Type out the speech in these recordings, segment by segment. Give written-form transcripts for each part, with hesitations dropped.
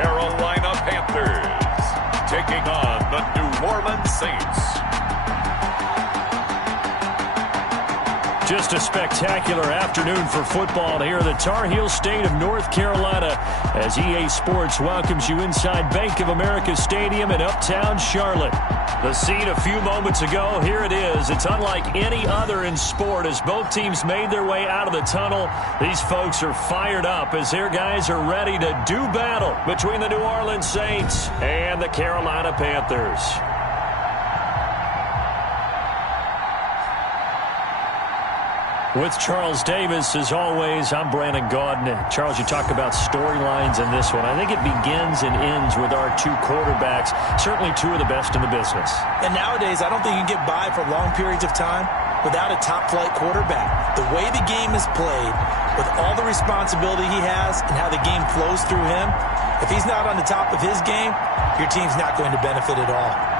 Carolina Panthers taking on the New Orleans Saints. Just a spectacular afternoon for football here in the Tar Heel state of North Carolina as EA Sports welcomes you inside Bank of America Stadium in uptown Charlotte. The scene a few moments ago, here it is. It's unlike any other in sport as both teams made their way out of the tunnel. These folks are fired up as their guys are ready to do battle between the New Orleans Saints and the Carolina Panthers. With Charles Davis, as always, I'm Brandon Gaudin. Charles, you talk about storylines in this one. I think it begins and ends with our two quarterbacks, certainly two of the best in the business. And nowadays, I don't think you can get by for long periods of time without a top-flight quarterback. The way the game is played, with all the responsibility he has and how the game flows through him, if he's not on the top of his game, your team's not going to benefit at all.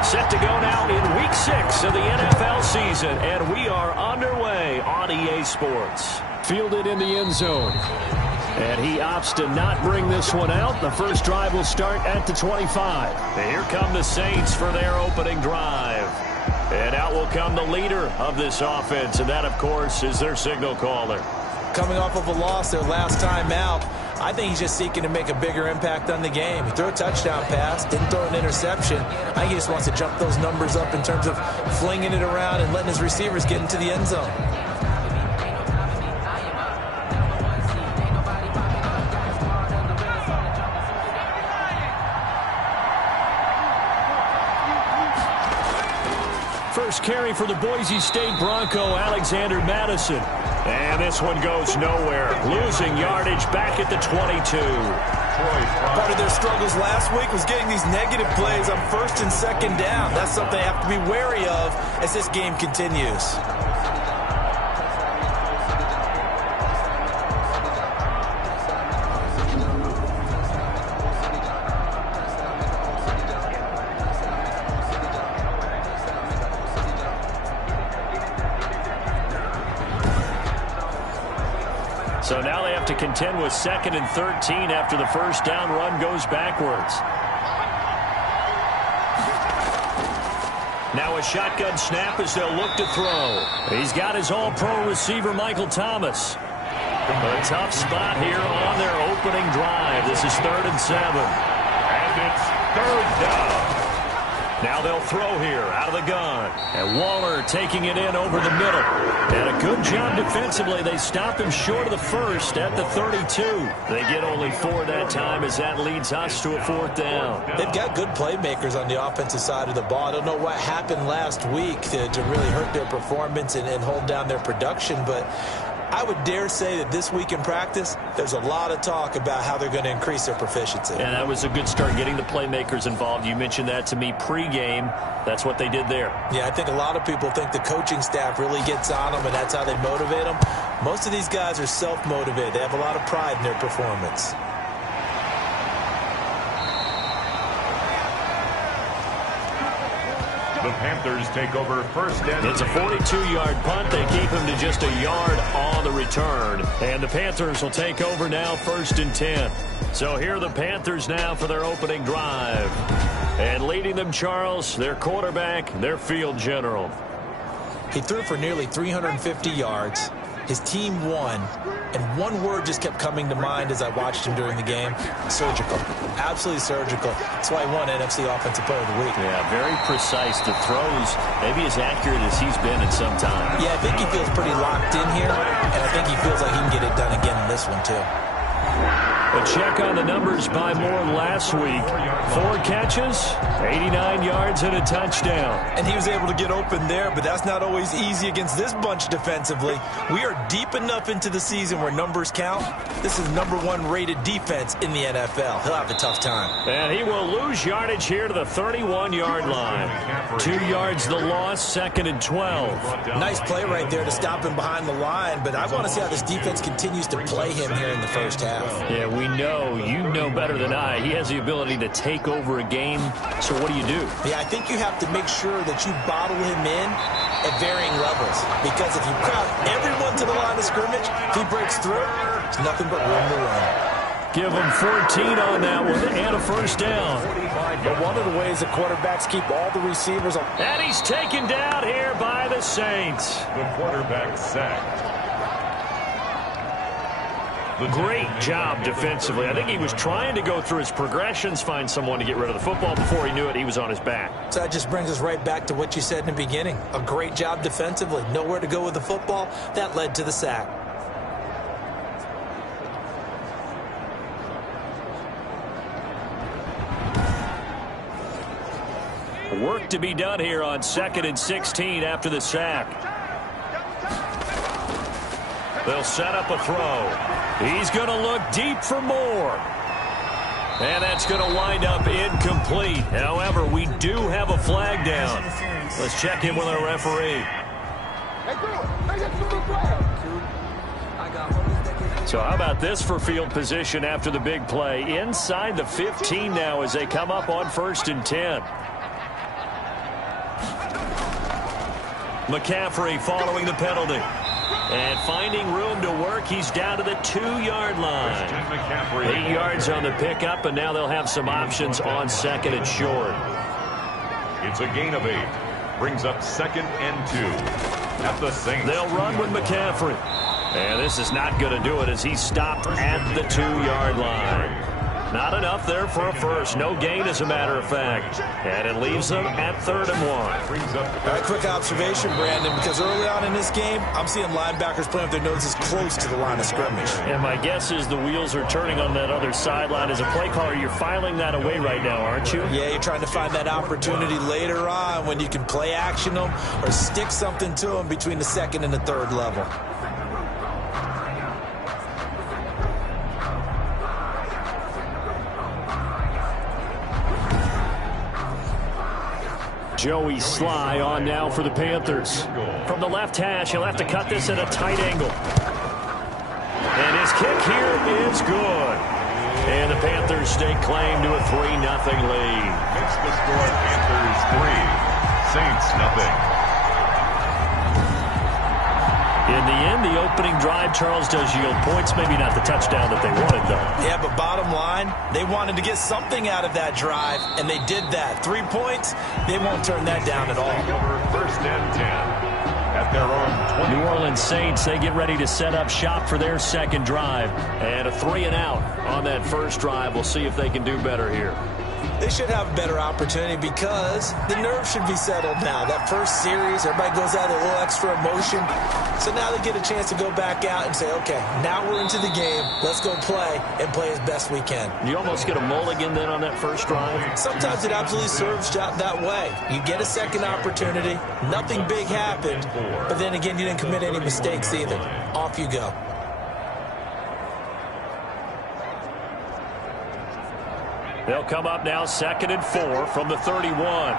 Set to go now in Week 6 of the NFL season, and we are underway on EA Sports. Fielded in the end zone. And he opts to not bring this one out. The first drive will start at the 25. And here come the Saints for their opening drive. And out will come the leader of this offense, and that, of course, is their signal caller. Coming off of a loss their last time out, I think he's just seeking to make a bigger impact on the game. He threw a touchdown pass, didn't throw an interception. I think he just wants to jump those numbers up in terms of flinging it around and letting his receivers get into the end zone. First carry for the Boise State Bronco, Alexander Madison. And this one goes nowhere. Losing yardage back at the 22. Part of their struggles last week was getting these negative plays on first and second down. That's something they have to be wary of as this game continues. So now they have to contend with 2nd and 13 after the first down run goes backwards. Now a shotgun snap as they'll look to throw. He's got his all-pro receiver, Michael Thomas. A tough spot here on their opening drive. This is 3rd and 7. And it's 3rd down. Now they'll throw here out of the gun. And Waller taking it in over the middle. And a good job defensively. They stop him short of the first at the 32. They get only 4 that time as that leads us to a 4th down. They've got good playmakers on the offensive side of the ball. I don't know what happened last week to really hurt their performance and hold down their production, but I would dare say that this week in practice, there's a lot of talk about how they're going to increase their proficiency. And that was a good start getting the playmakers involved. You mentioned that to me pregame. That's what they did there. Yeah, I think a lot of people think the coaching staff really gets on them, and that's how they motivate them. Most of these guys are self-motivated. They have a lot of pride in their performance. The Panthers take over first and It's a 42-yard punt. They keep him to just a yard on the return. And the Panthers will take over now 1st and 10. So here are the Panthers now for their opening drive. And leading them, Charles, their quarterback, their field general. He threw for nearly 350 yards. His team won. And one word just kept coming to mind as I watched him during the game: surgical. Absolutely surgical. That's why he won NFC Offensive Player of the Week. Yeah, very precise. The throws maybe as accurate as he's been in some time. Yeah, I think he feels pretty locked in here, and I think he feels like he can get it done again in this one, too. A check on the numbers by Moore last week. 4 catches, 89 yards, and a touchdown. And he was able to get open there, but that's not always easy against this bunch defensively. We are deep enough into the season where numbers count. This is #1 rated defense in the NFL. He'll have a tough time. And he will lose yardage here to the 31-yard line. 2 yards the loss, 2nd and 12. Nice play right there to stop him behind the line, but I want to see how this defense continues to play him here in the first half. Yeah, we know, you know better than I, he has the ability to take over a game. So what do you do? Yeah, I think you have to make sure that you bottle him in at varying levels. Because if you crowd everyone to the line of scrimmage, if he breaks through, it's nothing but room to run. Give him 14 on that one and a first down. But one of the ways the quarterbacks keep all the receivers on. And he's taken down here by the Saints. The quarterback sacked. Great job defensively. I think he was trying to go through his progressions, find someone to get rid of the football. Before he knew it, he was on his back. So that just brings us right back to what you said in the beginning. A great job defensively. Nowhere to go with the football. That led to the sack. Work to be done here on 2nd and 16 after the sack. They'll set up a throw. He's going to look deep for Moore. And that's going to wind up incomplete. However, we do have a flag down. Let's check in with our referee. So how about this for field position after the big play? Inside the 15 now as they come up on 1st and 10. McCaffrey following the penalty. And finding room to work, he's down to the 2-yard line. 8 yards on the pickup, and now they'll have some options on 2nd and short. It's a gain of 8. Brings up 2nd and 2 at the Saints. They'll run with McCaffrey. And this is not going to do it as he's stopped at the 2-yard line. Not enough there for a first. No gain, as a matter of fact. And it leaves them at 3rd and 1. A quick observation, Brandon, because early on in this game, I'm seeing linebackers playing with their noses close to the line of scrimmage. And my guess is the wheels are turning on that other sideline. As a play caller, you're filing that away right now, aren't you? Yeah, you're trying to find that opportunity later on when you can play action them or stick something to them between the 2nd and the 3rd level. Joey Sly on now for the Panthers. From the left hash, he'll have to cut this at a tight angle. And his kick here is good. And the Panthers stake claim to a 3-0 lead. Makes the score Panthers 3, Saints 0. In the end, the opening drive, Charles, does yield points. Maybe not the touchdown that they wanted, though. Yeah, but bottom line, they wanted to get something out of that drive, and they did that. 3 points, they won't turn that down at all. 1st and 10 at their own 20. New Orleans Saints, they get ready to set up shop for their 2nd drive. And a 3-and-out on that first drive. We'll see if they can do better here. They should have a better opportunity because the nerves should be settled now. That first series, everybody goes out with a little extra emotion. So now they get a chance to go back out and say, okay, now we're into the game. Let's go play and play as best we can. You almost get a mulligan then on that first drive? Sometimes it absolutely serves that way. You get a second opportunity. Nothing big happened. But then again, you didn't commit any mistakes either. Off you go. They'll come up now 2nd and 4 from the 31.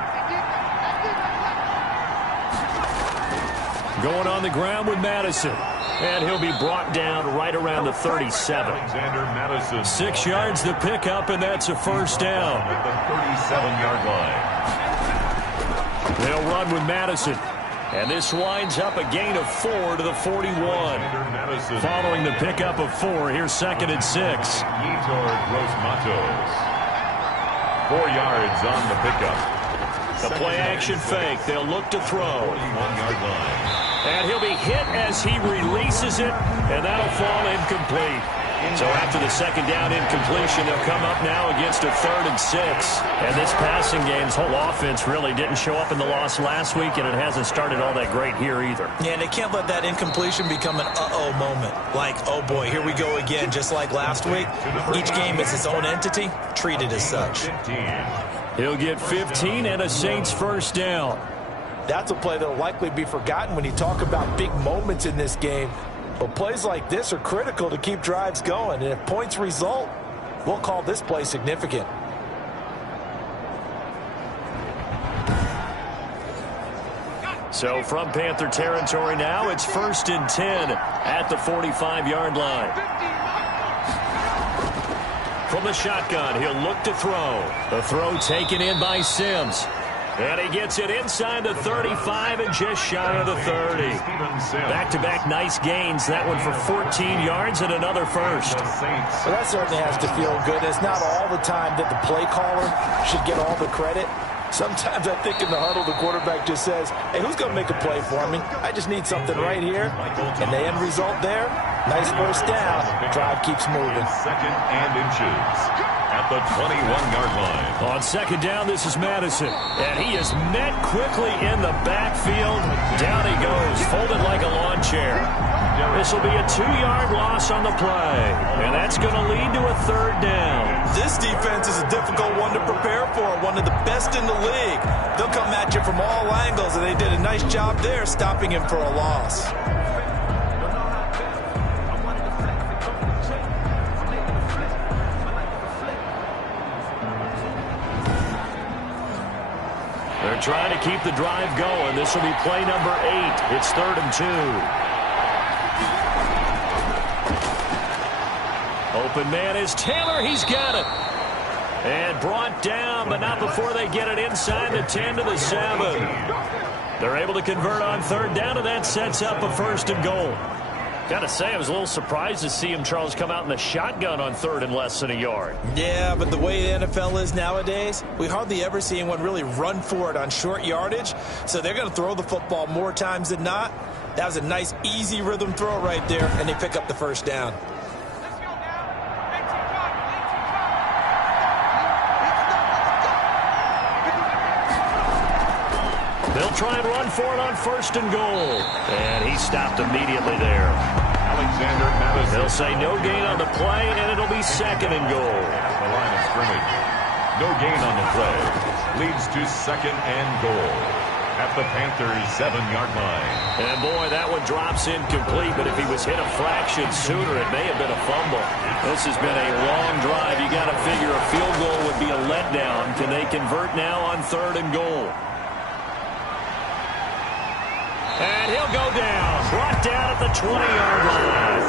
Going on the ground with Madison. And he'll be brought down right around the 37. Alexander Madison. 6 yards the pickup, and that's a first down. At the 37-yard line. They'll run with Madison. And this winds up a gain of 4 to the 41. Following the pickup of 4, here's 2nd and 6. Yetur Gross-Matos. 4 yards on the pickup. The play-action fake. They'll look to throw. 41-yard line. And he'll be hit as he releases it, and that'll fall incomplete. So after the second down incompletion, they'll come up now against a 3rd and 6. And this passing game's whole offense really didn't show up in the loss last week, and it hasn't started all that great here either. Yeah, and they can't let that incompletion become an uh-oh moment. Like, oh boy, here we go again, just like last week. Each game is its own entity, treated as such. He'll get 15 and a Saints first down. That's a play that will likely be forgotten when you talk about big moments in this game. But plays like this are critical to keep drives going. And if points result, we'll call this play significant. So from Panther territory now, it's 1st and 10 at the 45-yard line. From the shotgun, he'll look to throw. The throw taken in by Sims. And he gets it inside the 35 and just shy of the 30. Back-to-back nice gains. That one for 14 yards and another first. Well, that certainly has to feel good. It's not all the time that the play caller should get all the credit. Sometimes I think in the huddle, the quarterback just says, hey, who's going to make a play for me? I just need something right here. And the end result there, nice first down. Drive keeps moving. 2nd and inches. At the 21-yard line. On 2nd down, this is Madison. And he is met quickly in the backfield. Down he goes, folded like a lawn chair. This will be a 2-yard loss on the play. And that's going to lead to a 3rd down. This defense is a difficult one to prepare for, one of the best in the league. They'll come at you from all angles, and they did a nice job there stopping him for a loss. They're trying to keep the drive going. This will be play number 8. It's 3rd and 2. Open man is Taylor. He's got it. And brought down, but not before they get it inside the 10 to the 7. They're able to convert on 3rd down, and that sets up a 1st and goal. Got to say, I was a little surprised to see him, Charles, come out in the shotgun on 3rd and less than a yard. Yeah, but the way the NFL is nowadays, we hardly ever see anyone really run for it on short yardage. So they're going to throw the football more times than not. That was a nice, easy rhythm throw right there, and they pick up the 1st down. They'll try and run for it on 1st and goal. And he stopped immediately there. Alexander Madison. They'll say no gain on the play, and it'll be 2nd and goal. At the line of scrimmage. No gain on the play. Leads to 2nd and goal. At the Panthers' 7-yard line. And boy, that one drops incomplete, but if he was hit a fraction sooner, it may have been a fumble. This has been a long drive. You got to figure a field goal would be a letdown. Can they convert now on 3rd and goal? And he'll go down. Brought down at the 20-yard line.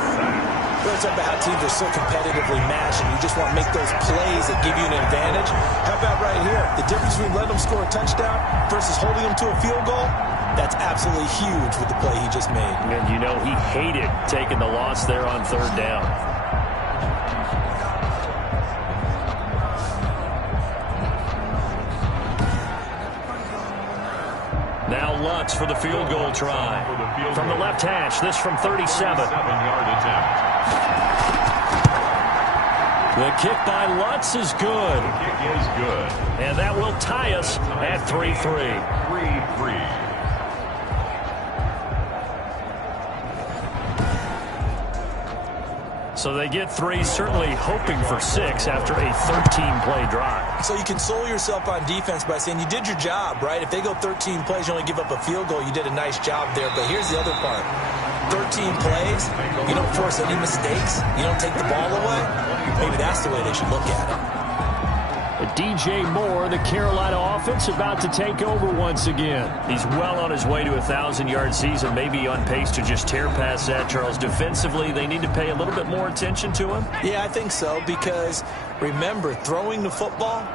It's about how teams are so competitively matched, and you just want to make those plays that give you an advantage. How about right here? The difference between letting them score a touchdown versus holding them to a field goal, that's absolutely huge with the play he just made. And you know he hated taking the loss there on 3rd down. Now Lutz for the field goal try. From the left hash, this from 37. 7-yard attempt. The kick by Lutz is good. The kick is good. And that will tie us at 3-3. 3-3. So they get 3, certainly hoping for 6 after a 13-play drive. So you console yourself on defense by saying you did your job, right? If they go 13 plays, you only give up a field goal, you did a nice job there. But here's the other part. 13 plays, you don't force any mistakes, you don't take the ball away. Maybe that's the way they should look at it. DJ Moore, the Carolina offense, about to take over once again. He's well on his way to a 1,000-yard season, maybe on pace to just tear past that, Charles. Defensively, they need to pay a little bit more attention to him? Yeah, I think so, because remember, throwing the football,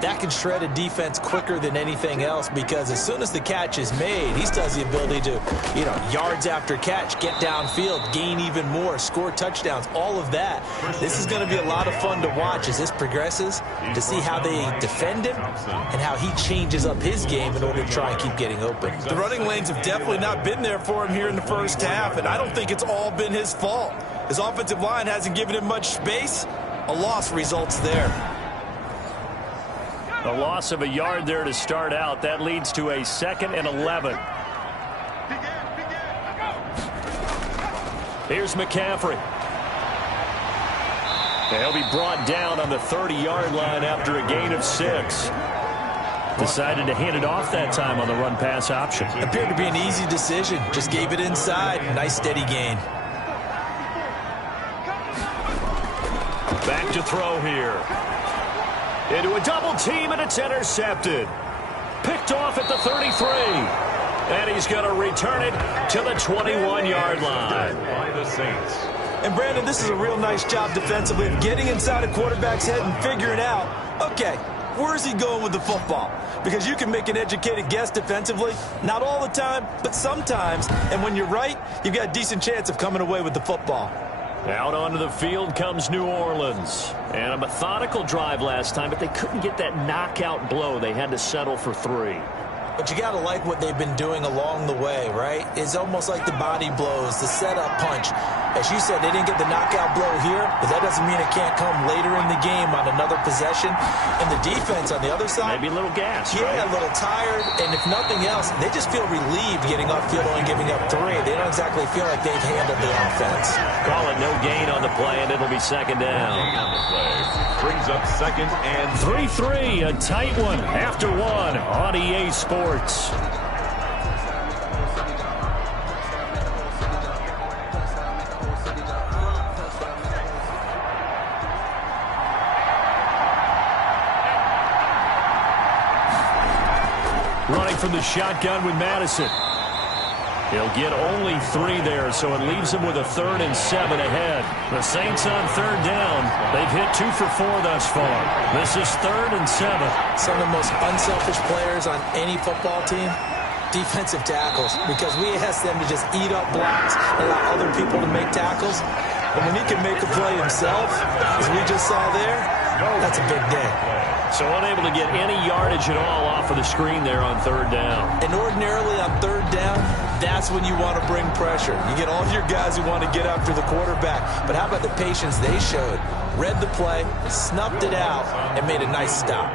that can shred a defense quicker than anything else, because as soon as the catch is made, he still has the ability to, yards after catch, get downfield, gain even more, score touchdowns, all of that. This is going to be a lot of fun to watch as this progresses, to see how they defend him and how he changes up his game in order to try and keep getting open. The running lanes have definitely not been there for him here in the first half, and I don't think it's all been his fault. His offensive line hasn't given him much space. A loss results there. A loss of a yard there to start out. That leads to a 2nd and 11. Here's McCaffrey. He'll be brought down on the 30-yard line after a gain of 6. Decided to hand it off that time on the run-pass option. Appeared to be an easy decision. Just gave it inside. Nice steady gain. Back to throw here. Into a double team, and it's intercepted. Picked off at the 33. And he's going to return it to the 21-yard line. By the Saints. And, Brandon, this is a real nice job defensively of getting inside a quarterback's head and figuring out, okay, where's he going with the football? Because you can make an educated guess defensively. Not all the time, but sometimes. And when you're right, you've got a decent chance of coming away with the football. Out onto the field comes New Orleans. And a methodical drive last time, but they couldn't get that knockout blow. They had to settle for 3. But you got to like what they've been doing along the way, right? It's almost like the body blows, the setup punch. As you said, they didn't get the knockout blow here, but that doesn't mean it can't come later in the game on another possession. And the defense on the other side, maybe a little gas, yeah, right? A little tired. And if nothing else, they just feel relieved getting off field only giving up 3. They don't exactly feel like they've handled the offense. Call it no gain on the play, and it'll be 2nd down. On the play. Brings up 2nd and 3-3, a tight one after 1 on EA Sports. Running from the shotgun with Madison. He'll get only 3 there, so it leaves him with a 3rd and 7 ahead. The Saints on 3rd down. They've hit 2 for 4 thus far. This is 3rd and 7. Some of the most unselfish players on any football team, defensive tackles, because we ask them to just eat up blocks and allow other people to make tackles. And when he can make a play himself, as we just saw there, that's a big day. So unable to get any yardage at all off of the screen there on 3rd down. And ordinarily on 3rd down, that's when you want to bring pressure. You get all your guys who want to get after the quarterback. But how about the patience they showed? Read the play, snuffed it out, and made a nice stop.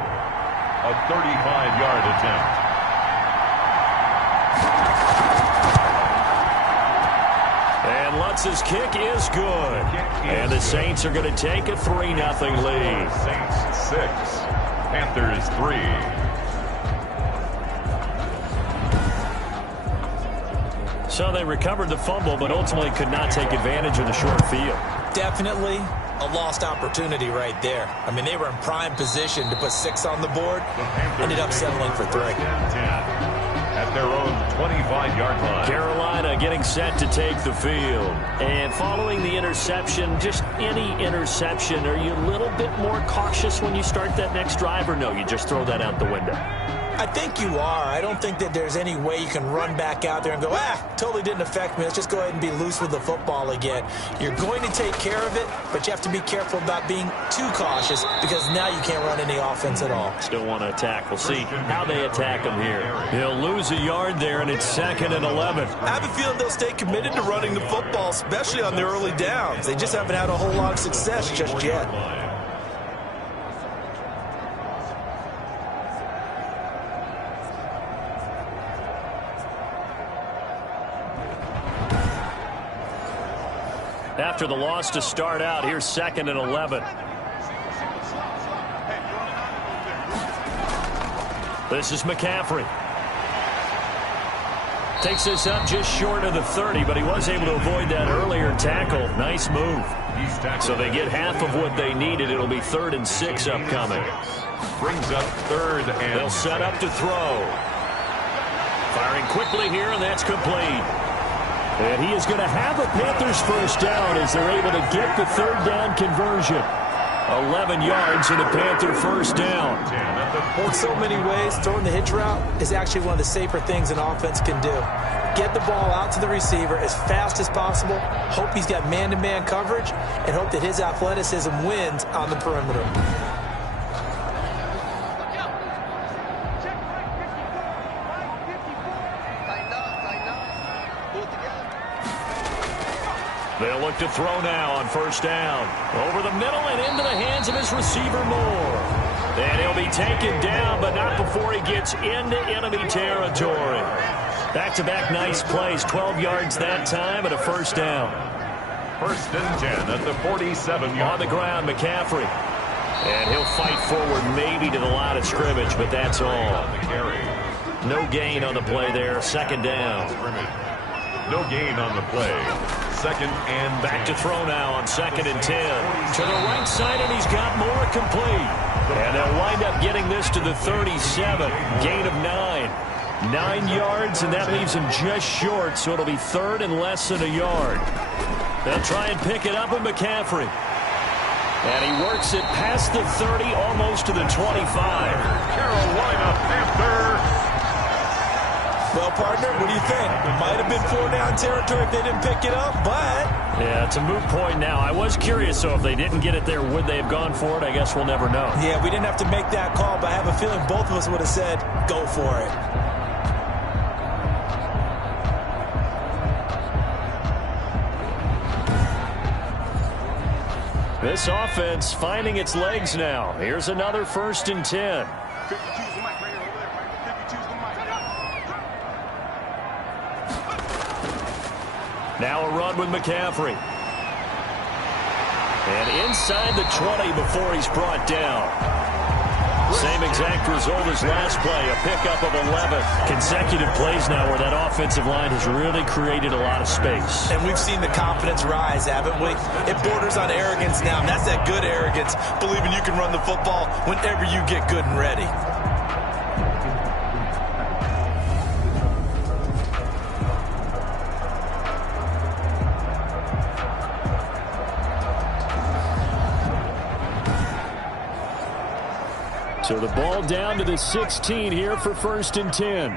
a 35-yard attempt. And Lutz's kick is good. And the Saints are going to take a 3-0 lead. Saints 6, Panthers 3. So they recovered the fumble, but ultimately could not take advantage of the short field. Definitely a lost opportunity right there. I mean, they were in prime position to put 6 on the board. Ended up settling for 3. At their own 25-yard line. Carolina getting set to take the field. And following the interception, just any interception, are you a little bit more cautious when you start that next drive, or no, you just throw that out the window? I think you are. I don't think that there's any way you can run back out there and go, totally didn't affect me. Let's just go ahead and be loose with the football again. You're going to take care of it, but you have to be careful about being too cautious because now you can't run any offense at all. Still want to attack. We'll see how they attack him here. He'll lose a yard there, and it's 2nd and 11. I have a feeling they'll stay committed to running the football, especially on their early downs. They just haven't had a whole lot of success just yet. After the loss to start out, here's 2nd and 11. This is McCaffrey. Takes this up just short of the 30, but he was able to avoid that earlier tackle. Nice move. So they get half of what they needed. It'll be 3rd and 6 upcoming. Brings up 3rd and they'll set up to throw. Firing quickly here, and that's complete. And he is going to have a Panthers first down as they're able to get the 3rd down conversion. 11 yards and a Panther first down. In so many ways, throwing the hitch route is actually one of the safer things an offense can do. Get the ball out to the receiver as fast as possible, hope he's got man-to-man coverage, and hope that his athleticism wins on the perimeter. They'll look to throw now on first down. Over the middle and into the hands of his receiver, Moore. And he'll be taken down, but not before he gets into enemy territory. Back-to-back nice plays, 12 yards that time and a first down. First and 10 at the 47-yard. On the ground, McCaffrey. And he'll fight forward maybe to the line of scrimmage, but that's all. No gain on the play there, second down. No gain on the play. Second and back to throw now on second and 10. To the right side, and he's got Moore complete. And they'll wind up getting this to the 37. Gain of 9. 9 yards, and that leaves him just short, so it'll be third and less than a yard. They'll try and pick it up with McCaffrey. And he works it past the 30, almost to the 25. Carolina Panther. Well, partner, what do you think? It might have been 4-down territory if they didn't pick it up, but... Yeah, it's a moot point now. I was curious, so if they didn't get it there, would they have gone for it? I guess we'll never know. Yeah, we didn't have to make that call, but I have a feeling both of us would have said, go for it. This offense finding its legs now. Here's another first and 10. Now a run with McCaffrey. And inside the 20 before he's brought down. Same exact result as last play, a pickup of 11. Consecutive plays now where that offensive line has really created a lot of space. And we've seen the confidence rise, haven't we? It borders on arrogance now, and that's that good arrogance, believing you can run the football whenever you get good and ready. So the ball down to the 16 here for first and 10.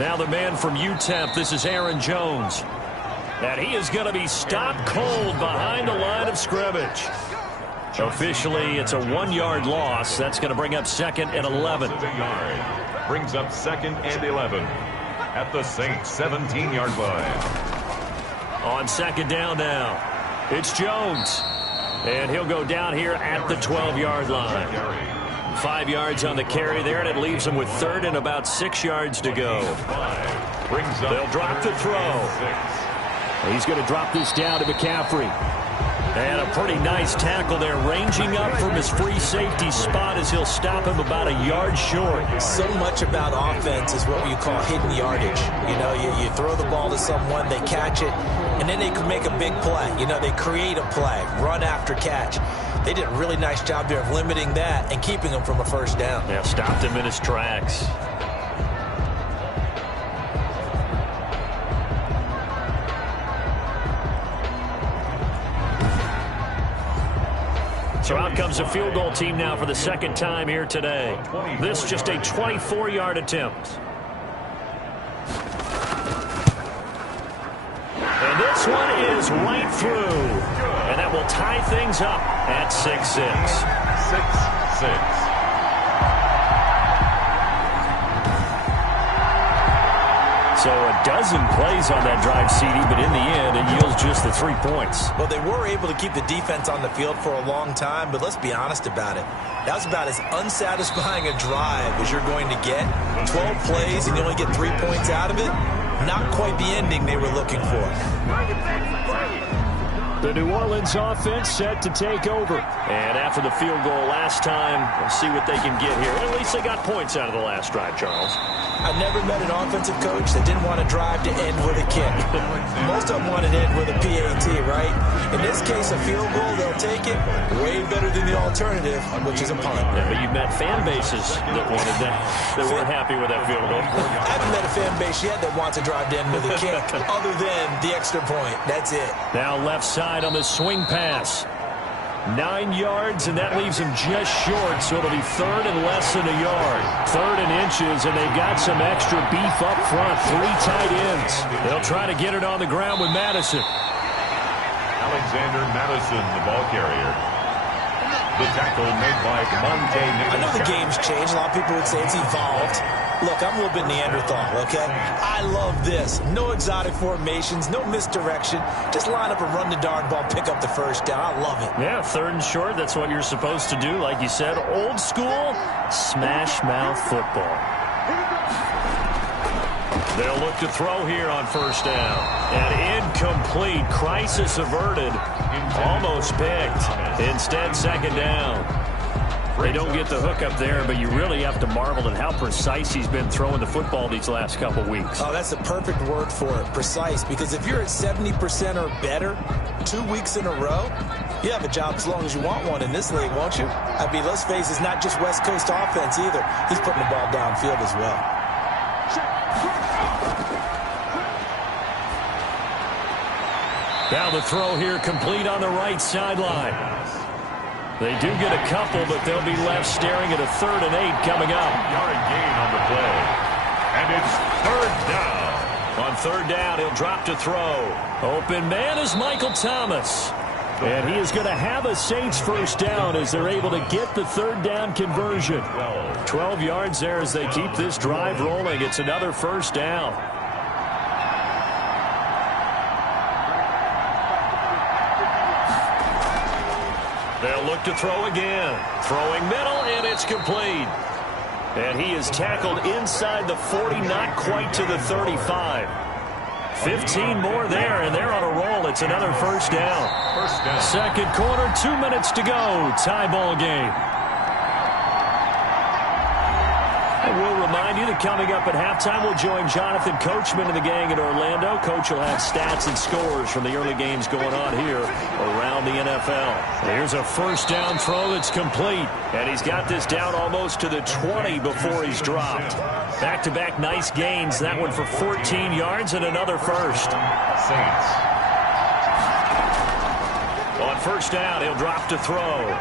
Now the man from UTEP, this is Aaron Jones. And he is going to be stopped cold behind the line of scrimmage. Officially, it's a 1-yard loss. That's going to bring up second and 11. Brings up second and 11 at the Saints 17-yard line. On second down now, it's Jones. And he'll go down here at the 12-yard line. 5 yards on the carry there, and it leaves him with third and about 6 yards to go. They'll drop the throw. He's going to drop this down to McCaffrey. And a pretty nice tackle there, ranging up from his free safety spot as he'll stop him about a yard short. So much about offense is what you call hidden yardage. You know, you throw the ball to someone, they catch it, and then they can make a big play. You know, they create a play, run after catch. They did a really nice job there of limiting that and keeping him from a first down. Yeah, stopped him in his tracks. So out comes a field goal team now for the second time here today. This just a 24-yard attempt. And this one is right through. And that will tie things up at 6-6. 6-6. So a dozen plays on that drive, CD, but in the end, it yields just the 3 points. Well, they were able to keep the defense on the field for a long time, but let's be honest about it. That was about as unsatisfying a drive as you're going to get. 12 plays and you only get 3 points out of it. Not quite the ending they were looking for. The New Orleans offense set to take over. And after the field goal last time, we'll see what they can get here. At least they got points out of the last drive, Charles. I've never met an offensive coach that didn't want to drive to end with a kick. Most of them wanted to end with a PAT, right? In this case, a field goal, they'll take it. Way better than the alternative, which is a punt. Yeah, but you've met fan bases that wanted that, that weren't happy with that field goal. I haven't met a fan base yet that wants to drive to end with a kick other than the extra point. That's it. Now left side on the swing pass. 9 yards, and that leaves him just short, so it'll be third and less than a yard. Third and inches, and they've got some extra beef up front. 3 tight ends. They'll try to get it on the ground with Madison. Alexander Madison, the ball carrier. The tackle made by Monte. I know the game's changed. A lot of people would say it's evolved. Look, I'm a little bit Neanderthal, okay? I love this. No exotic formations, no misdirection. Just line up and run the darn ball, pick up the first down. I love it. Yeah, 3rd and short, that's what you're supposed to do. Like you said, old school, smash mouth football. They'll look to throw here on 1st down. And incomplete. Crisis averted. Almost picked. Instead, 2nd down. They don't get the hook up there, but you really have to marvel at how precise he's been throwing the football these last couple weeks. Oh, that's the perfect word for it, precise, because if you're at 70% or better 2 weeks in a row, you have a job as long as you want one in this league, won't you? I mean, let's face it, it's not just West Coast offense either. He's putting the ball downfield as well. Now the throw here complete on the right sideline. They do get a couple, but they'll be left staring at a 3rd and 8 coming up. Yard gain on the play. And it's 3rd down. On 3rd down, he'll drop to throw. Open man is Michael Thomas. And he is going to have a Saints 1st down as they're able to get the 3rd down conversion. 12 yards there as they keep this drive rolling. It's another 1st down. They'll look to throw again. Throwing middle, and it's complete. And he is tackled inside the 40, not quite to the 35. 15 more there, and they're on a roll. It's another 1st down. 2nd quarter, 2 minutes to go. Tie ball game. And we'll remind you that coming up at halftime, we'll join Jonathan Coachman and the gang in Orlando. Coach will have stats and scores from the early games going on here around the NFL. Here's a 1st down throw that's complete. And he's got this down almost to the 20 before he's dropped. Back-to-back nice gains. That one for 14 yards and another 1st. Saints. On 1st down, he'll drop to throw.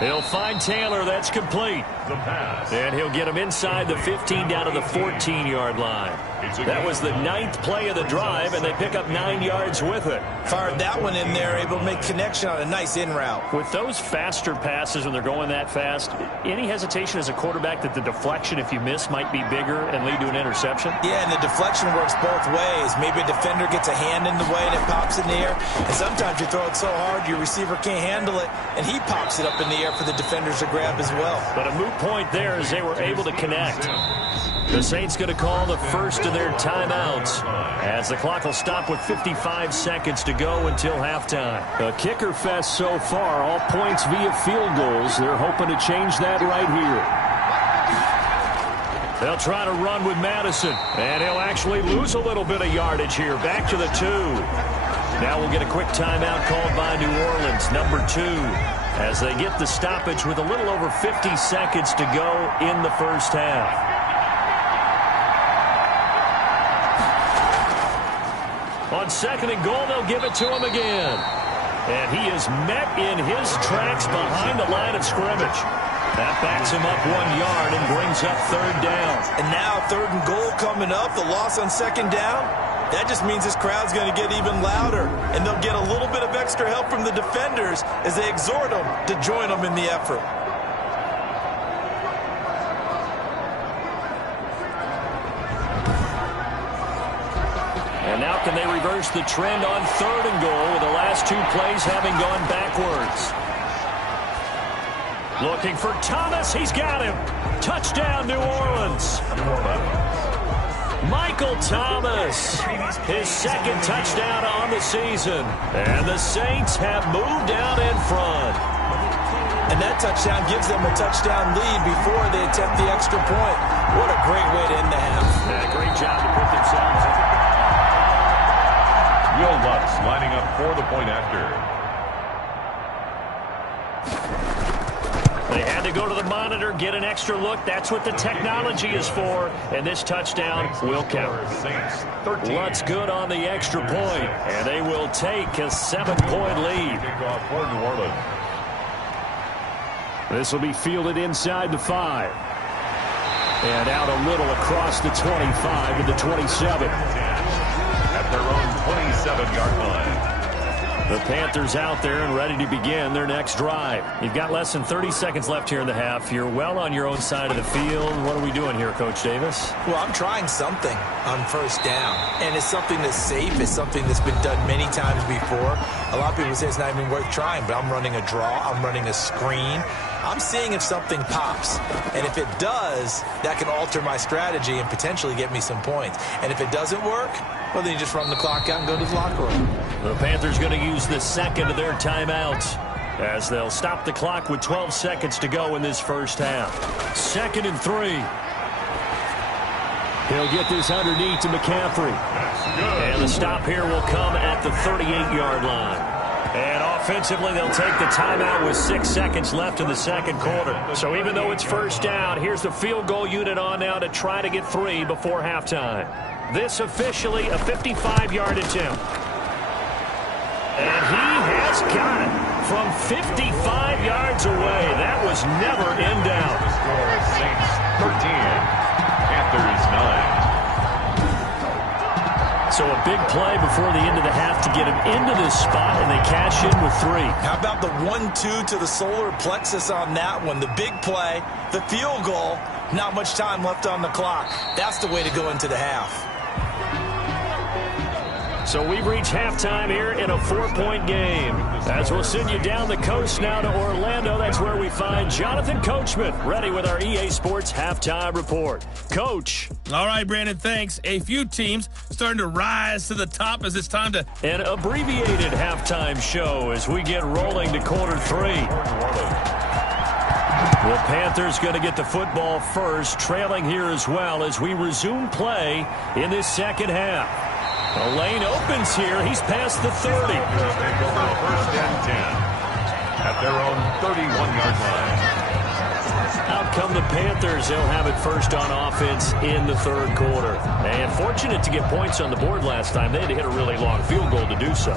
He'll find Taylor. That's complete. The pass. And he'll get him inside the 15 down to the 14-yard line. That was the 9th play of the drive, and they pick up 9 yards with it. Fired that one in there, able to make connection on a nice in route. With those faster passes when they're going that fast, any hesitation as a quarterback that the deflection, if you miss, might be bigger and lead to an interception? Yeah, and the deflection works both ways. Maybe a defender gets a hand in the way and it pops in the air. And sometimes you throw it so hard your receiver can't handle it, and he pops it up in the air for the defenders to grab as well. But a moot point there as they were able to connect. The Saints going to call the first of their timeouts as the clock will stop with 55 seconds to go until halftime. A kicker fest so far, all points via field goals. They're hoping to change that right here. They'll try to run with Madison, and he'll actually lose a little bit of yardage here. Back to the 2. Now we'll get a quick timeout called by New Orleans, number 2, as they get the stoppage with a little over 50 seconds to go in the first half. On 2nd and goal, they'll give it to him again. And he is met in his tracks behind the line of scrimmage. That backs him up 1 yard and brings up 3rd down. And now 3rd and goal coming up, the loss on 2nd down. That just means this crowd's going to get even louder. And they'll get a little bit of extra help from the defenders as they exhort them to join them in the effort. And now can they reverse the trend on 3rd and goal with the last 2 plays having gone backwards. Looking for Thomas. He's got him. Touchdown, New Orleans. Michael Thomas, his 2nd touchdown on the season. And the Saints have moved out in front. And that touchdown gives them a touchdown lead before they attempt the extra point. What a great way to end the half. Yeah, great job to put themselves in. Will Lutz lining up for the point after. They had to go to the monitor, get an extra look. That's what the technology is for. And this touchdown will count. Lutz good on the extra point. And they will take a 7-point lead. Kickoff for New Orleans. This will be fielded inside the 5. And out a little across the 25 to the 27. At their own 27-yard line. The Panthers out there and ready to begin their next drive. You've got less than 30 seconds left here in the half. You're well on your own side of the field. What are we doing here, Coach Davis? Well, I'm trying something on first down, and it's something that's safe. It's something that's been done many times before. A lot of people say it's not even worth trying, but I'm running a draw. I'm running a screen. I'm seeing if something pops, and if it does, that can alter my strategy and potentially get me some points. And if it doesn't work, well, then you just run the clock out and go to the locker room. The Panthers going to use the second of their timeouts as they'll stop the clock with 12 seconds to go in this first half. 2nd and 3. He'll get this underneath to McCaffrey. And the stop here will come at the 38-yard line. And offensively, they'll take the timeout with 6 seconds left in the second quarter. So even though it's first down, here's the field goal unit on now to try to get 3 before halftime. This officially a 55-yard attempt. And he has got it from 55 yards away. That was never in doubt. Saints 13, Panthers 9. So a big play before the end of the half to get him into this spot, and they cash in with 3. How about the 1-2 to the solar plexus on that one? The big play, the field goal, not much time left on the clock. That's the way to go into the half. So we've reached halftime here in a 4-point game. As we'll send you down the coast now to Orlando, that's where we find Jonathan Coachman, ready with our EA Sports Halftime Report. Coach. All right, Brandon, thanks. A few teams starting to rise to the top as it's time to... An abbreviated halftime show as we get rolling to quarter 3. The Panthers going to get the football first, trailing here as well as we resume play in this second half. The lane opens here. He's past the 30. First and 10 at their own 31-yard line. Out come the Panthers. They'll have it first on offense in the third quarter. And fortunate to get points on the board last time. They had to hit a really long field goal to do so.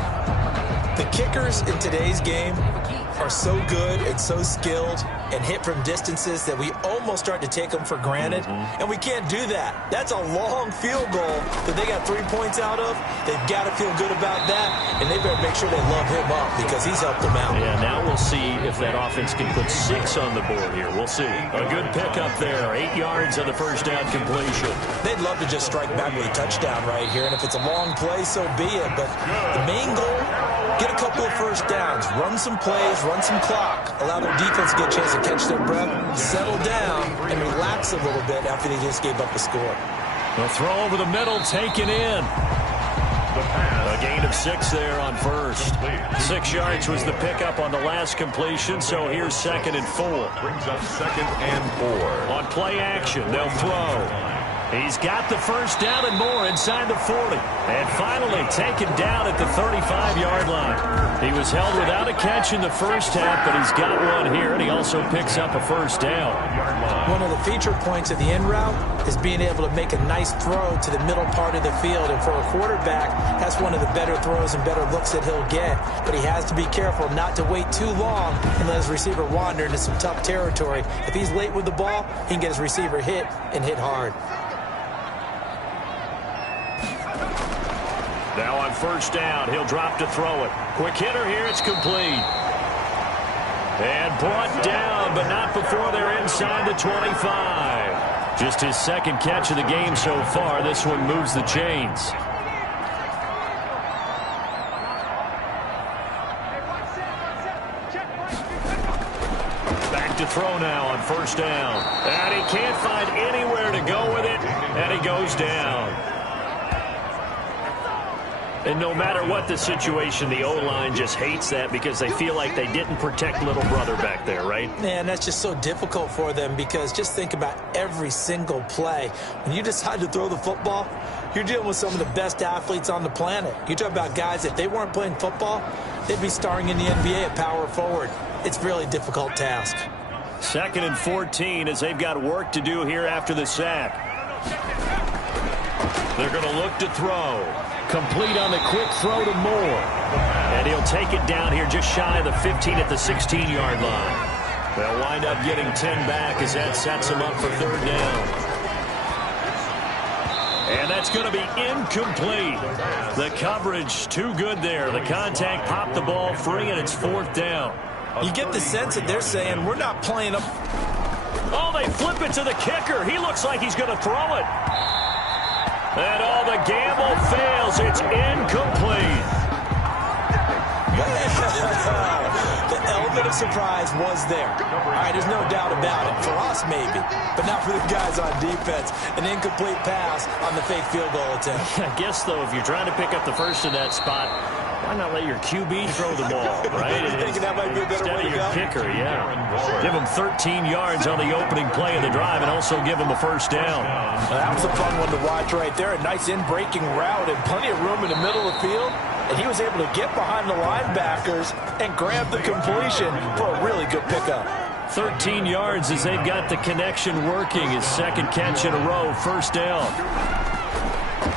The kickers in today's game are so good and so skilled and hit from distances that we almost start to take them for granted. And we can't do that. That's a long field goal that they got 3 points out of. They've got to feel good about that, and they better make sure they love him up because he's helped them out. Yeah, now we'll see if that offense can put 6 on the board here. We'll see. A good pickup there. 8 yards on the first down completion. They'd love to just strike back with a touchdown right here, and if it's a long play, so be it. But the main goal, get a couple of first downs, run some plays, run some clock, allow their defense to get a chance to catch their breath, settle down, and relax a little bit after they just gave up a score. The throw over the middle, taken in. A gain of 6 there on first. 6 yards was the pickup on the last completion, so here's 2nd and 4. Brings up 2nd and 4. On play action, they'll throw. He's got the first down and more inside the 40. And finally taken down at the 35-yard line. He was held without a catch in the first half, but he's got one here, and he also picks up a first down. One of the feature points of the in route is being able to make a nice throw to the middle part of the field. And for a quarterback, that's one of the better throws and better looks that he'll get. But he has to be careful not to wait too long and let his receiver wander into some tough territory. If he's late with the ball, he can get his receiver hit and hit hard. Now on first down, he'll drop to throw it. Quick hitter here, it's complete. And brought down, but not before they're inside the 25. Just his second catch of the game so far. This one moves the chains. Back to throw now on first down. And he can't find anywhere to go with it, and he goes down. And no matter what the situation, the O-line just hates that because they feel like they didn't protect little brother back there, right? Man, that's just so difficult for them because just think about every single play. When you decide to throw the football, you're dealing with some of the best athletes on the planet. You talk about guys, if they weren't playing football, they'd be starring in the NBA at power forward. It's a really difficult task. 2nd and 14 as they've got work to do here after the sack. They're going to look to throw. Complete on the quick throw to Moore. And he'll take it down here just shy of the 15 at the 16-yard line. They'll wind up getting 10 back as that sets them up for third down. And that's going to be incomplete. The coverage too good there. The contact popped the ball free, and it's 4th down. You get the sense that they're saying we're not playing up. Oh, they flip it to the kicker. He looks like he's going to throw it. And the gamble fails. It's incomplete. The element of surprise was there. All right, there's no doubt about it. For us, maybe. But not for the guys on defense. An incomplete pass on the fake field goal attempt. I guess, though, if you're trying to pick up the first in that spot, why not let your QB throw the ball, right? You think that might be a better way to go? Kicker, yeah. Give him 13 yards on the opening play of the drive and also give him a first down. Well, that was a fun one to watch right there. A nice in-breaking route and plenty of room in the middle of the field. And he was able to get behind the linebackers and grab the completion for a really good pickup. 13 yards as they've got the connection working. His second catch in a row, first down.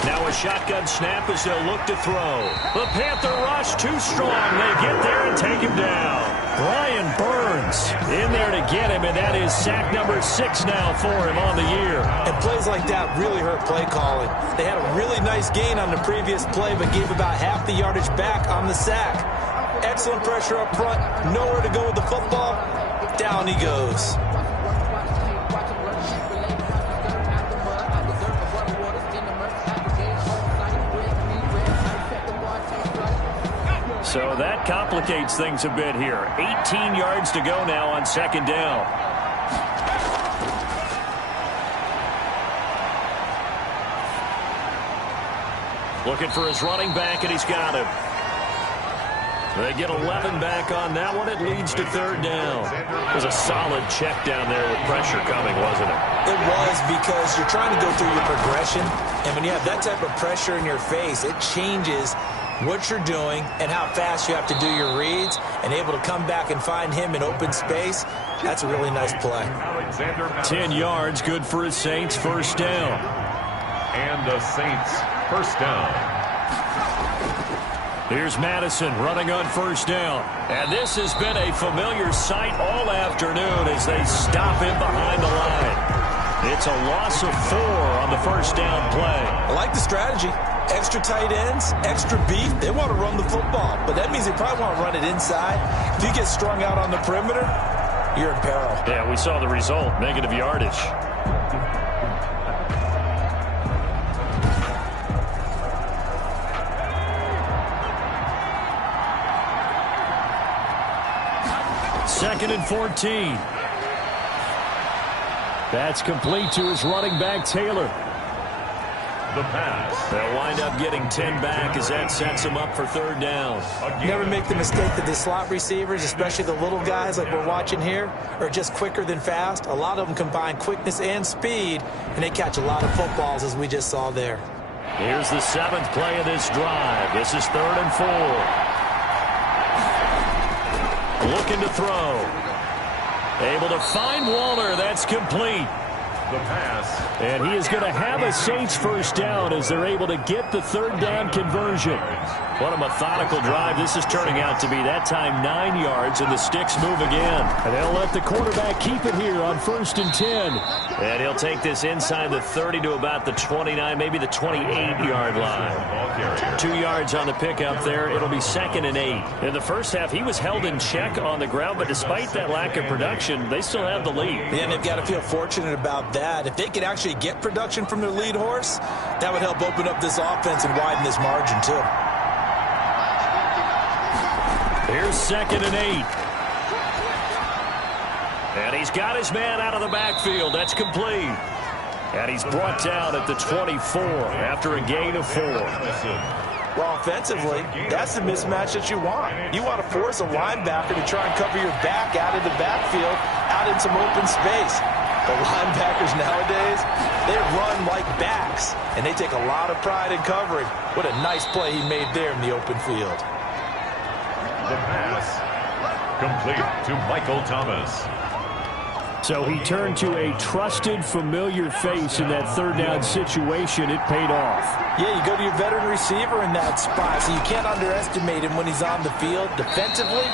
Now a shotgun snap as they'll look to throw. The Panther rush too strong. They get there and take him down. Brian Burns in there to get him, and that is sack number 6 now for him on the year. And plays like that really hurt play calling. They had a really nice gain on the previous play, but gave about half the yardage back on the sack. Excellent pressure up front. Nowhere to go with the football. Down he goes. So that complicates things a bit here. 18 yards to go now on second down. Looking for his running back, and he's got him. They get 11 back on that one. It leads to third down. It was a solid check down there with pressure coming, wasn't it? It was, because you're trying to go through your progression, and when you have that type of pressure in your face, it changes what you're doing and how fast you have to do your reads, and able to come back and find him in open space. That's a really nice play. 10 yards, good for his Saints, first down. And the Saints, first down. Here's Madison running on first down. And this has been a familiar sight all afternoon as they stop him behind the line. It's a loss of 4 on the first down play. I like the strategy. Extra tight ends, extra beef. They want to run the football, but that means they probably want to run it inside. If you get strung out on the perimeter, you're in peril. Yeah, we saw the result, negative yardage. Second and 14. That's complete to his running back, Taylor. The pass. They'll wind up getting 10 back as that sets them up for third down. Never make the mistake that the slot receivers, especially the little guys like we're watching here, are just quicker than fast. A lot of them combine quickness and speed, and they catch a lot of footballs, as we just saw there. Here's the 7th play of this drive. This is 3rd and 4. Looking to throw. Able to find Waller. That's complete. The pass. And he is going to have a Saints first down as they're able to get the third down conversion. What a methodical drive this is turning out to be. That time 9 yards, and the sticks move again. And they'll let the quarterback keep it here on 1st and 10. And he'll take this inside the 30 to about the 29, maybe the 28-yard line. 2 yards on the pickup there. It'll be 2nd and 8. In the first half, he was held in check on the ground, but despite that lack of production, they still have the lead. Yeah, and they've got to feel fortunate about that. If they could actually get production from their lead horse, that would help open up this offense and widen this margin too. Here's 2nd and 8. And he's got his man out of the backfield. That's complete. And he's brought down at the 24 after a gain of 4. Well, offensively, that's the mismatch that you want. You want to force a linebacker to try and cover your back out of the backfield, out in some open space. The linebackers nowadays, they run like backs, and they take a lot of pride in covering. What a nice play he made there in the open field. The pass. Complete to Michael Thomas. So he turned to a trusted, familiar face in that third down situation. It paid off. Yeah, you go to your veteran receiver in that spot, so you can't underestimate him when he's on the field defensively.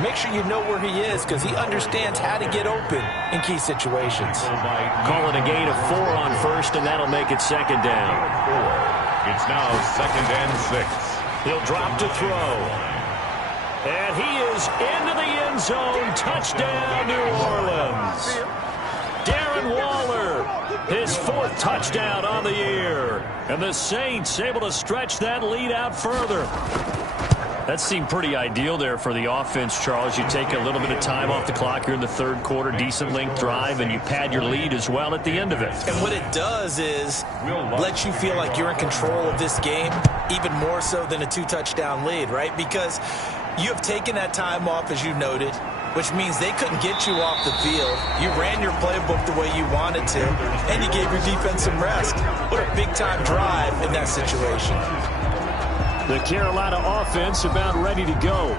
make sure you know where he is because he understands how to get open in key situations. Calling a gain of 4 on first, and that'll make it second down. It's now 2nd and 6. He'll drop to throw. And he is into the end zone. Touchdown, New Orleans. Darren Waller, his 4th touchdown on the year. And the Saints able to stretch that lead out further. That seemed pretty ideal there for the offense, Charles. You take a little bit of time off the clock here in the 3rd quarter, decent length drive, and you pad your lead as well at the end of it. And what it does is let you feel like you're in control of this game, even more so than a 2-touchdown lead, right? Because you have taken that time off, as you noted, which means they couldn't get you off the field. You ran your playbook the way you wanted to, and you gave your defense some rest. What a big-time drive in that situation. The Carolina offense about ready to go.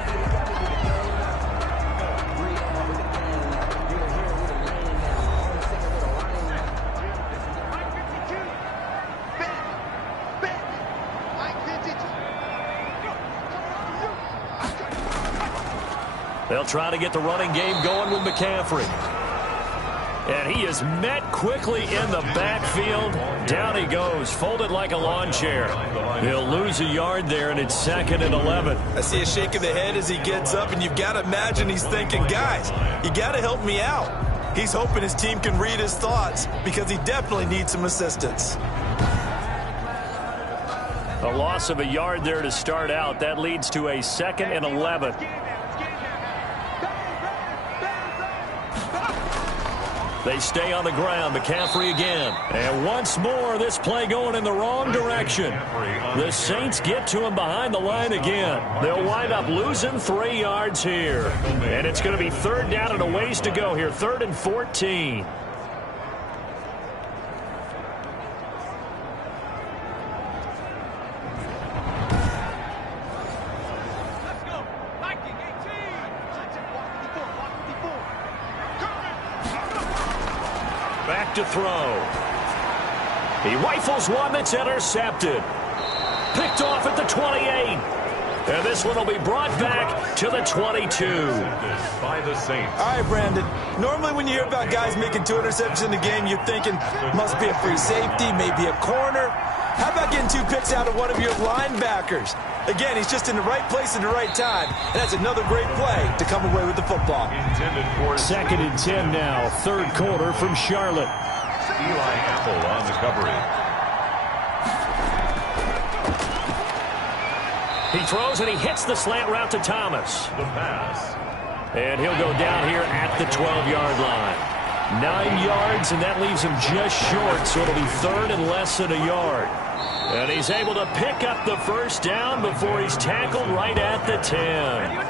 They'll try to get the running game going with McCaffrey. And he is met quickly in the backfield. Down he goes, folded like a lawn chair. He'll lose a yard there, and it's 2nd and 11. I see a shake of the head as he gets up, and you've got to imagine he's thinking, guys, you got to help me out. He's hoping his team can read his thoughts because he definitely needs some assistance. A loss of a yard there to start out. That leads to a 2nd and 11. They stay on the ground. McCaffrey again. And once more, this play going in the wrong direction. The Saints get to him behind the line again. They'll wind up losing 3 yards here. And it's going to be 3rd down and a ways to go here. 3rd and 14. Back to throw. He rifles one that's intercepted. Picked off at the 28. And this one will be brought back to the 22. By the Saints. All right, Brandon. Normally when you hear about guys making 2 interceptions in the game, you're thinking must be a free safety, maybe a corner. How about getting 2 picks out of one of your linebackers? Again, he's just in the right place at the right time. And that's another great play to come away with the football. 2nd and 10 now. 3rd quarter from Charlotte. Eli Apple on the coverage. He throws and he hits the slant route to Thomas. The pass. And he'll go down here at the 12-yard line. 9 yards, and that leaves him just short, so it'll be 3rd and less than a yard. And he's able to pick up the 1st down before he's tackled right at the 10.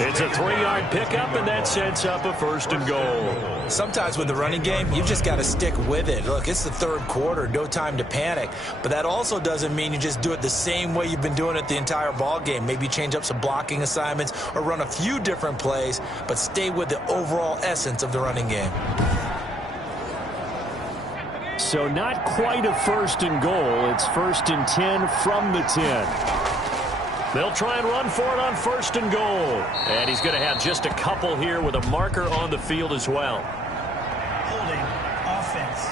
It's a 3-yard pickup, and that sets up a 1st and goal. Sometimes with the running game, you just got to stick with it. Look, it's the 3rd quarter, no time to panic. But that also doesn't mean you just do it the same way you've been doing it the entire ball game. Maybe change up some blocking assignments or run a few different plays, but stay with the overall essence of the running game. So not quite a 1st and goal. It's 1st and 10 from the 10. They'll try and run for it on 1st and goal. And he's going to have just a couple here with a marker on the field as well. Holding offense.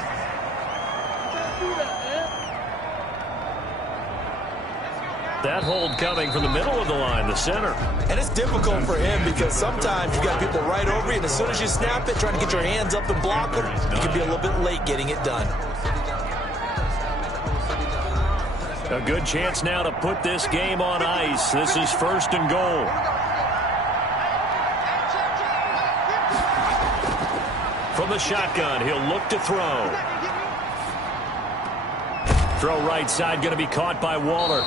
That hold coming from the middle of the line, the center. And it's difficult for him because sometimes you got people right over you, and as soon as you snap it, trying to get your hands up and block them, you can be a little bit late getting it done. A good chance now to put this game on ice. This is 1st and goal. From the shotgun, he'll look to throw. Throw right side, going to be caught by Waller.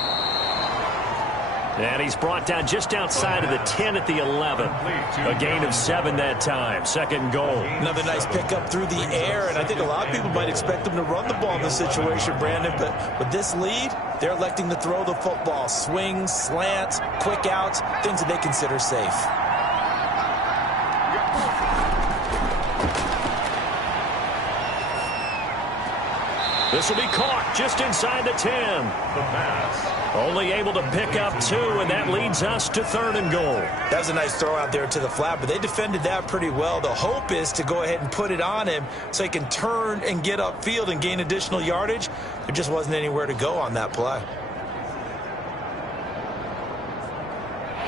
And he's brought down just outside of the 10 at the 11. A gain of 7 that time. 2nd goal. Another nice pickup through the air, and I think a lot of people might expect him to run the ball in this situation, Brandon, but with this lead, they're electing to throw the football. Swings, slants, quick outs, things that they consider safe. This will be caught just inside the 10. The pass. Only able to pick up 2, and that leads us to 3rd and goal. That was a nice throw out there to the flat, but they defended that pretty well. The hope is to go ahead and put it on him so he can turn and get upfield and gain additional yardage. There just wasn't anywhere to go on that play.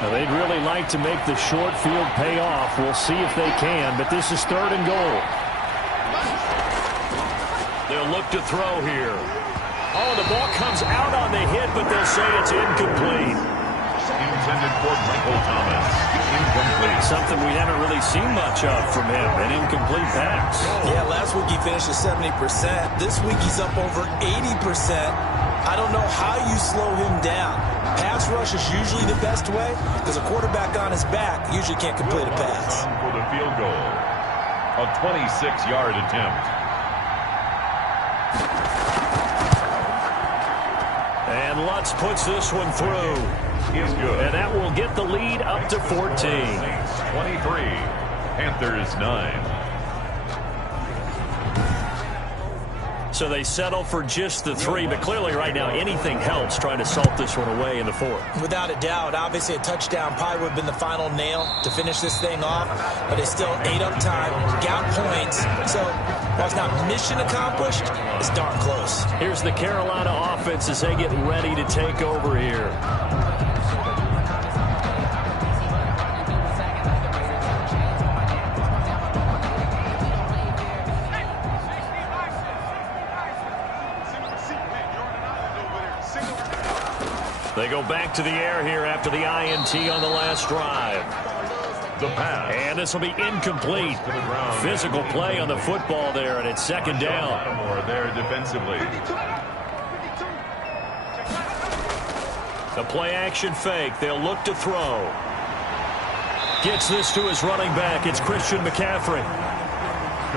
Now, they'd really like to make the short field pay off. We'll see if they can, but this is 3rd and goal. They'll look to throw here. Oh, the ball comes out on the hit, but they'll say it's incomplete. Intended for Michael Thomas. Incomplete. Something we haven't really seen much of from him, an incomplete pass. Yeah, last week he finished at 70%. This week he's up over 80%. I don't know how you slow him down. Pass rush is usually the best way because a quarterback on his back usually can't complete a pass. For the field goal. A 26-yard attempt. And Lutz puts this one through. Is good. And that will get the lead up to 14. 23. Panthers 9. So they settle for just the 3, but clearly right now anything helps trying to salt this one away in the 4th. Without a doubt, obviously a touchdown probably would have been the final nail to finish this thing off, but they still ate up time, got points, so while it's not mission accomplished, it's darn close. Here's the Carolina offense as they get ready to take over here. They go back to the air here after the INT on the last drive. The pass. And this will be incomplete. Physical play on the football there, and it's 2nd down. More there defensively. The play action fake. They'll look to throw. Gets this to his running back. It's Christian McCaffrey.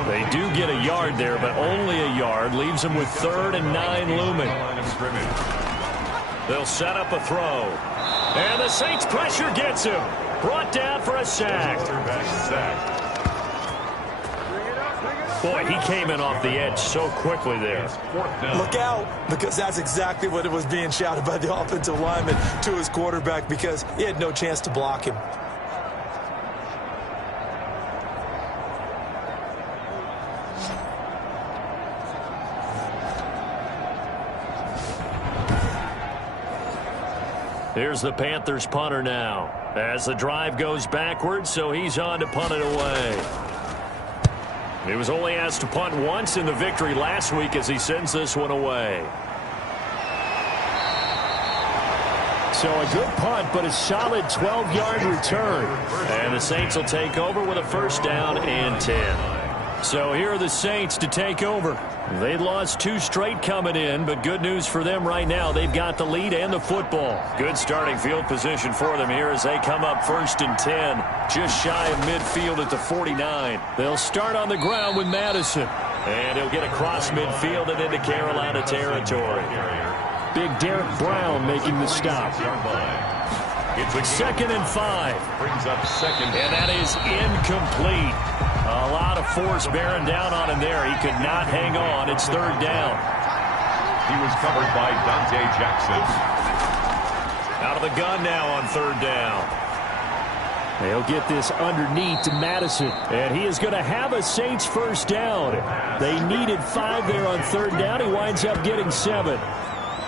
They do get a yard there, but only a yard. Leaves them with 3rd and 9 looming. They'll set up a throw. And the Saints pressure gets him. Brought down for a sack. Boy, he came in off the edge so quickly there. Look out, because that's exactly what it was being shouted by the offensive lineman to his quarterback because he had no chance to block him. Here's the Panthers punter now as the drive goes backwards, so he's on to punt it away. He was only asked to punt once in the victory last week as he sends this one away. So a good punt, but a solid 12-yard return. And the Saints will take over with a 1st down and 10. So here are the Saints to take over. They lost 2 straight coming in, but good news for them right now. They've got the lead and the football. Good starting field position for them here as they come up 1st and 10. Just shy of midfield at the 49. They'll start on the ground with Madison. And he'll get across midfield and into Carolina territory. Big Derek Brown making the stop. It's a 2nd and 5. Brings up 2nd. And that is incomplete. A lot of force bearing down on him there. He could not hang on. It's 3rd down. He was covered by Dante Jackson. Out of the gun now on 3rd down. They'll get this underneath to Madison. And he is going to have a Saints 1st down. They needed 5 there on 3rd down. He winds up getting 7.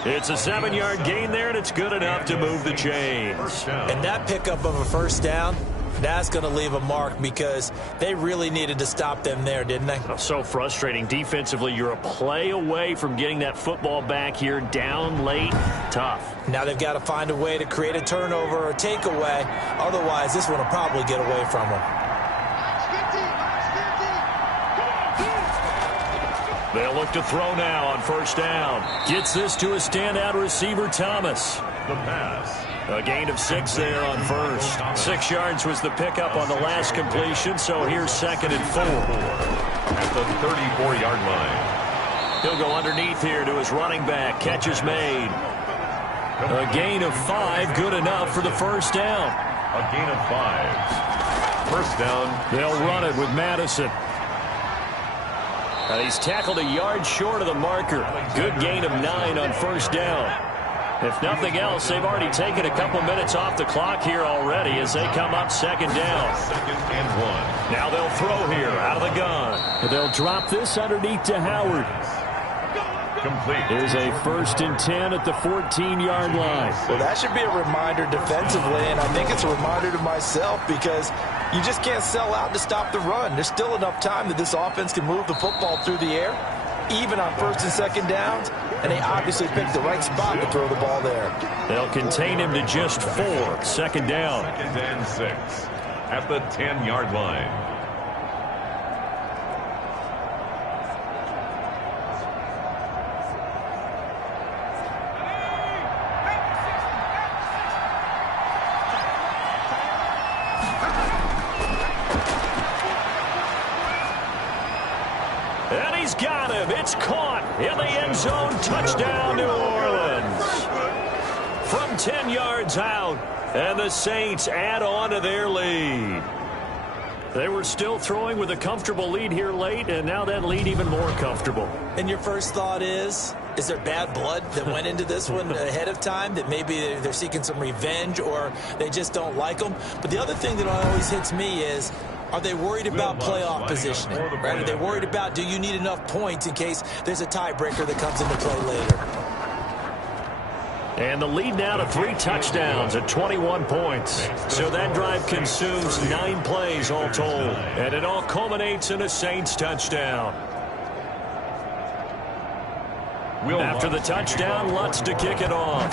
It's a 7-yard gain there, and it's good enough to move the chains. And that pickup of a 1st down, that's going to leave a mark because they really needed to stop them there, didn't they? Oh, so frustrating. Defensively, you're a play away from getting that football back here down late. Tough. Now they've got to find a way to create a turnover or a takeaway. Otherwise, this one will probably get away from them. They'll look to throw now on 1st down. Gets this to a standout receiver, Thomas. The pass. A gain of 6 there on 1st. 6 yards was the pickup on the last completion, so here's 2nd and 4. At the 34-yard line. He'll go underneath here to his running back. Catch is made. A gain of 5, good enough for the 1st down. A gain of 5. 1st down. They'll run it with Madison. He's tackled a yard short of the marker. Good gain of 9 on first down. If nothing else, they've already taken a couple minutes off the clock here already as they come up second down. Second and 1. Now they'll throw here out of the gun. They'll drop this underneath to Howard. Complete. Here's a 1st and 10 at the 14-yard line. Well, that should be a reminder defensively, and I think it's a reminder to myself because you just can't sell out to stop the run. There's still enough time that this offense can move the football through the air, even on 1st and 2nd downs, and they obviously picked the right spot to throw the ball there. They'll contain him to just 4. 2nd down. 2nd and 6 at the 10-yard line. And he's got him. It's caught in the end zone. Touchdown, New Orleans. From 10 yards out, and the Saints add on to their lead. They were still throwing with a comfortable lead here late, and now that lead even more comfortable. And your first thought is there bad blood that went into this one ahead of time, that maybe they're seeking some revenge or they just don't like them? But the other thing that always hits me is, are they worried about playoff positioning? Right? Are they worried about, do you need enough points in case there's a tiebreaker that comes into play later? And the lead now to 3 touchdowns at 21 points. So that drive consumes 9 plays all told. And it all culminates in a Saints touchdown. After the touchdown, Lutz to kick it off.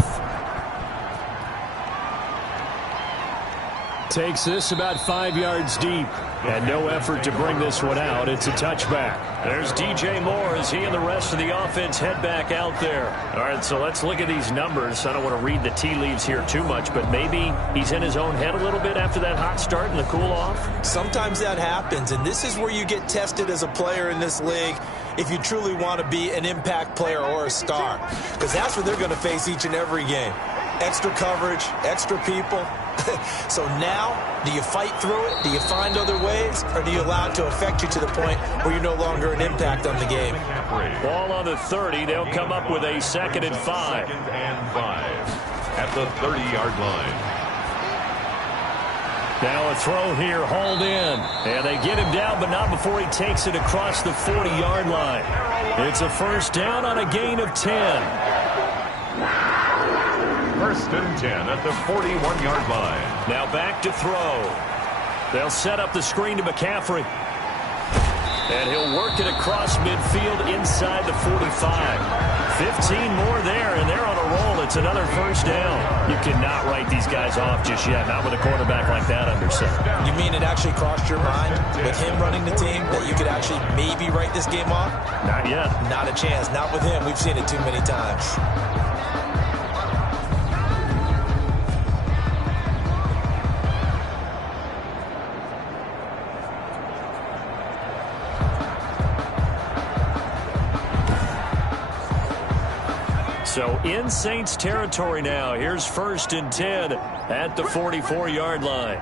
Takes this about 5 yards deep. And no effort to bring this one out. It's a touchback. There's DJ Moore as he and the rest of the offense head back out there. All right, so let's look at these numbers. I don't want to read the tea leaves here too much, but maybe he's in his own head a little bit after that hot start and the cool off. Sometimes that happens, and this is where you get tested as a player in this league if you truly want to be an impact player or a star, because that's what they're going to face each and every game. Extra coverage, extra people. So now, do you fight through it? Do you find other ways? Or do you allow it to affect you to the point where you're no longer an impact on the game? Ball on the 30. They'll come up with a 2nd and 5. 2nd and 5 at the 30-yard line. Now a throw here, hauled in. And they get him down, but not before he takes it across the 40-yard line. It's a 1st down on a gain of 10. 1st and 10 at the 41-yard line. Now back to throw. They'll set up the screen to McCaffrey. And he'll work it across midfield inside the 45. 15 more there, and they're on a roll. It's another 1st down. You cannot write these guys off just yet, not with a quarterback like that under center. You mean it actually crossed your mind with him running the team that you could actually maybe write this game off? Not yet. Not a chance. Not with him. We've seen it too many times. So in Saints territory now. Here's 1st and 10 at the 44-yard line.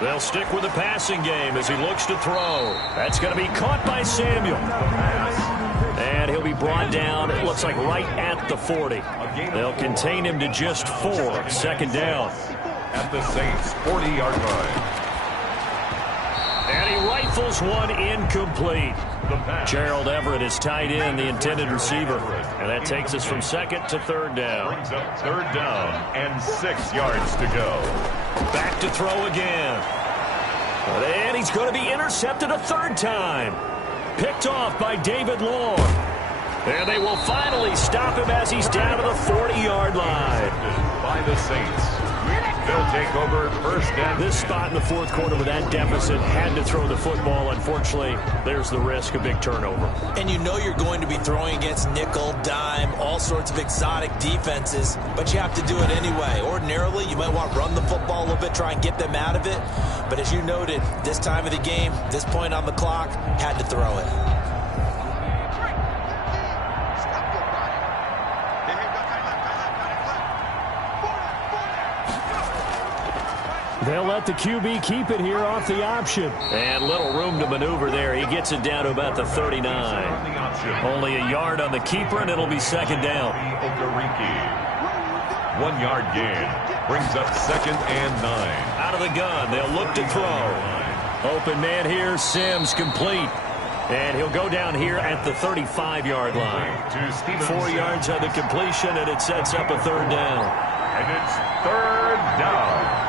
They'll stick with the passing game as he looks to throw. That's going to be caught by Samuel. And he'll be brought down, it looks like right at the 40. They'll contain him to just 4. 2nd down. At the Saints' 40-yard line. And he rifles one incomplete. Gerald Everett is tied in, the intended receiver. And that takes us from 2nd to 3rd down. Brings up 3rd down and 6 yards to go. Back to throw again. And he's going to be intercepted a 3rd time. Picked off by David Long. And they will finally stop him as he's down to the 40-yard line. By the Saints. They'll take over 1st and this spot in the 4th quarter with that deficit, had to throw the football. Unfortunately, there's the risk of big turnover. And you know you're going to be throwing against nickel, dime, all sorts of exotic defenses, but you have to do it anyway. Ordinarily, you might want to run the football a little bit, try and get them out of it. But as you noted, this time of the game, this point on the clock, had to throw it. They'll let the QB keep it here off the option. And little room to maneuver there. He gets it down to about the 39. Only a yard on the keeper, and it'll be second down. 1 yard gain. Brings up 2nd and 9. Out of the gun. They'll look to throw. Open man here. Sims complete. And he'll go down here at the 35-yard line. 4 yards on the completion, and it sets up a third down. And it's third down.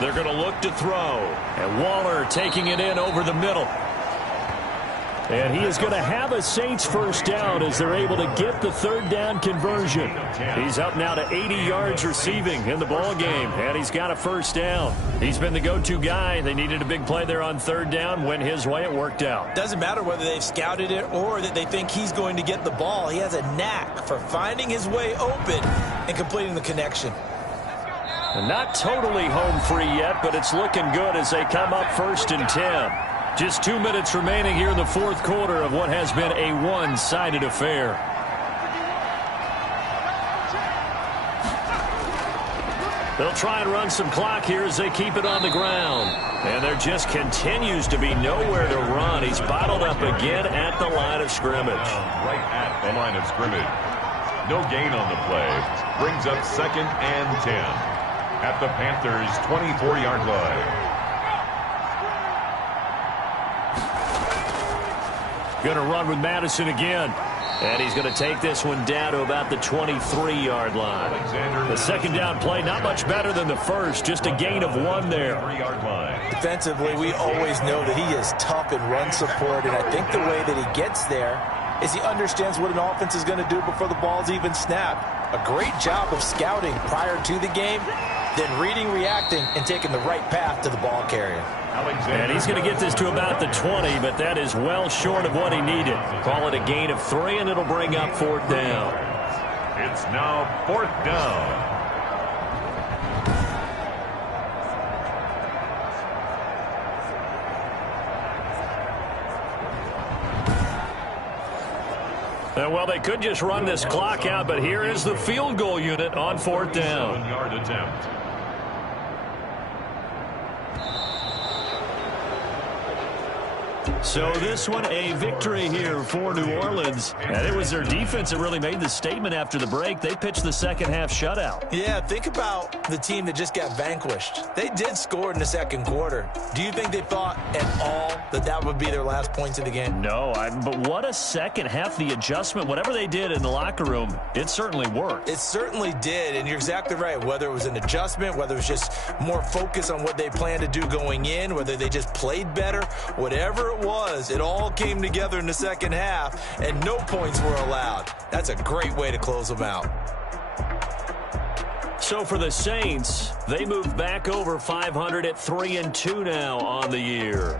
They're going to look to throw. And Waller taking it in over the middle. And he is going to have a Saints first down as they're able to get the third down conversion. He's up now to 80 yards receiving in the ball game, and he's got a first down. He's been the go-to guy. They needed a big play there on third down. Went his way. It worked out. Doesn't matter whether they've scouted it or that they think he's going to get the ball. He has a knack for finding his way open and completing the connection. And not totally home free yet, but it's looking good as they come up 1st and 10. Just 2 minutes remaining here in the fourth quarter of what has been a one-sided affair. They'll try and run some clock here as they keep it on the ground. And there just continues to be nowhere to run. He's bottled up again at the line of scrimmage. Right at the line of scrimmage. No gain on the play. Brings up 2nd and 10. At the Panthers' 24-yard line. Going to run with Madison again. And he's going to take this one down to about the 23-yard line. The second down play, not much better than the first. Just a gain of 1 there. Defensively, we always know that he is tough in run support. And I think the way that he gets there is he understands what an offense is going to do before the ball's even snapped. A great job of scouting prior to the game, then reading, reacting, and taking the right path to the ball carrier. And he's going to get this to about the 20, but that is well short of what he needed. Call it a gain of 3, and it'll bring up 4th down. It's now 4th down. Well, they could just run this clock out, but here is the field goal unit on 4th down. 7-yard attempt. So this one, a victory here for New Orleans. And it was their defense that really made the statement after the break. They pitched the second half shutout. Yeah, think about the team that just got vanquished. They did score in the second quarter. Do you think they thought at all that that would be their last points of the game? No, but what a second half. The adjustment, whatever they did in the locker room, it certainly worked. It certainly did, and you're exactly right. Whether it was an adjustment, whether it was just more focus on what they planned to do going in, whether they just played better, whatever it was, it all came together in the second half, and no points were allowed. That's a great way to close them out. So for the Saints, they move back over 500 at 3-2 now on the year.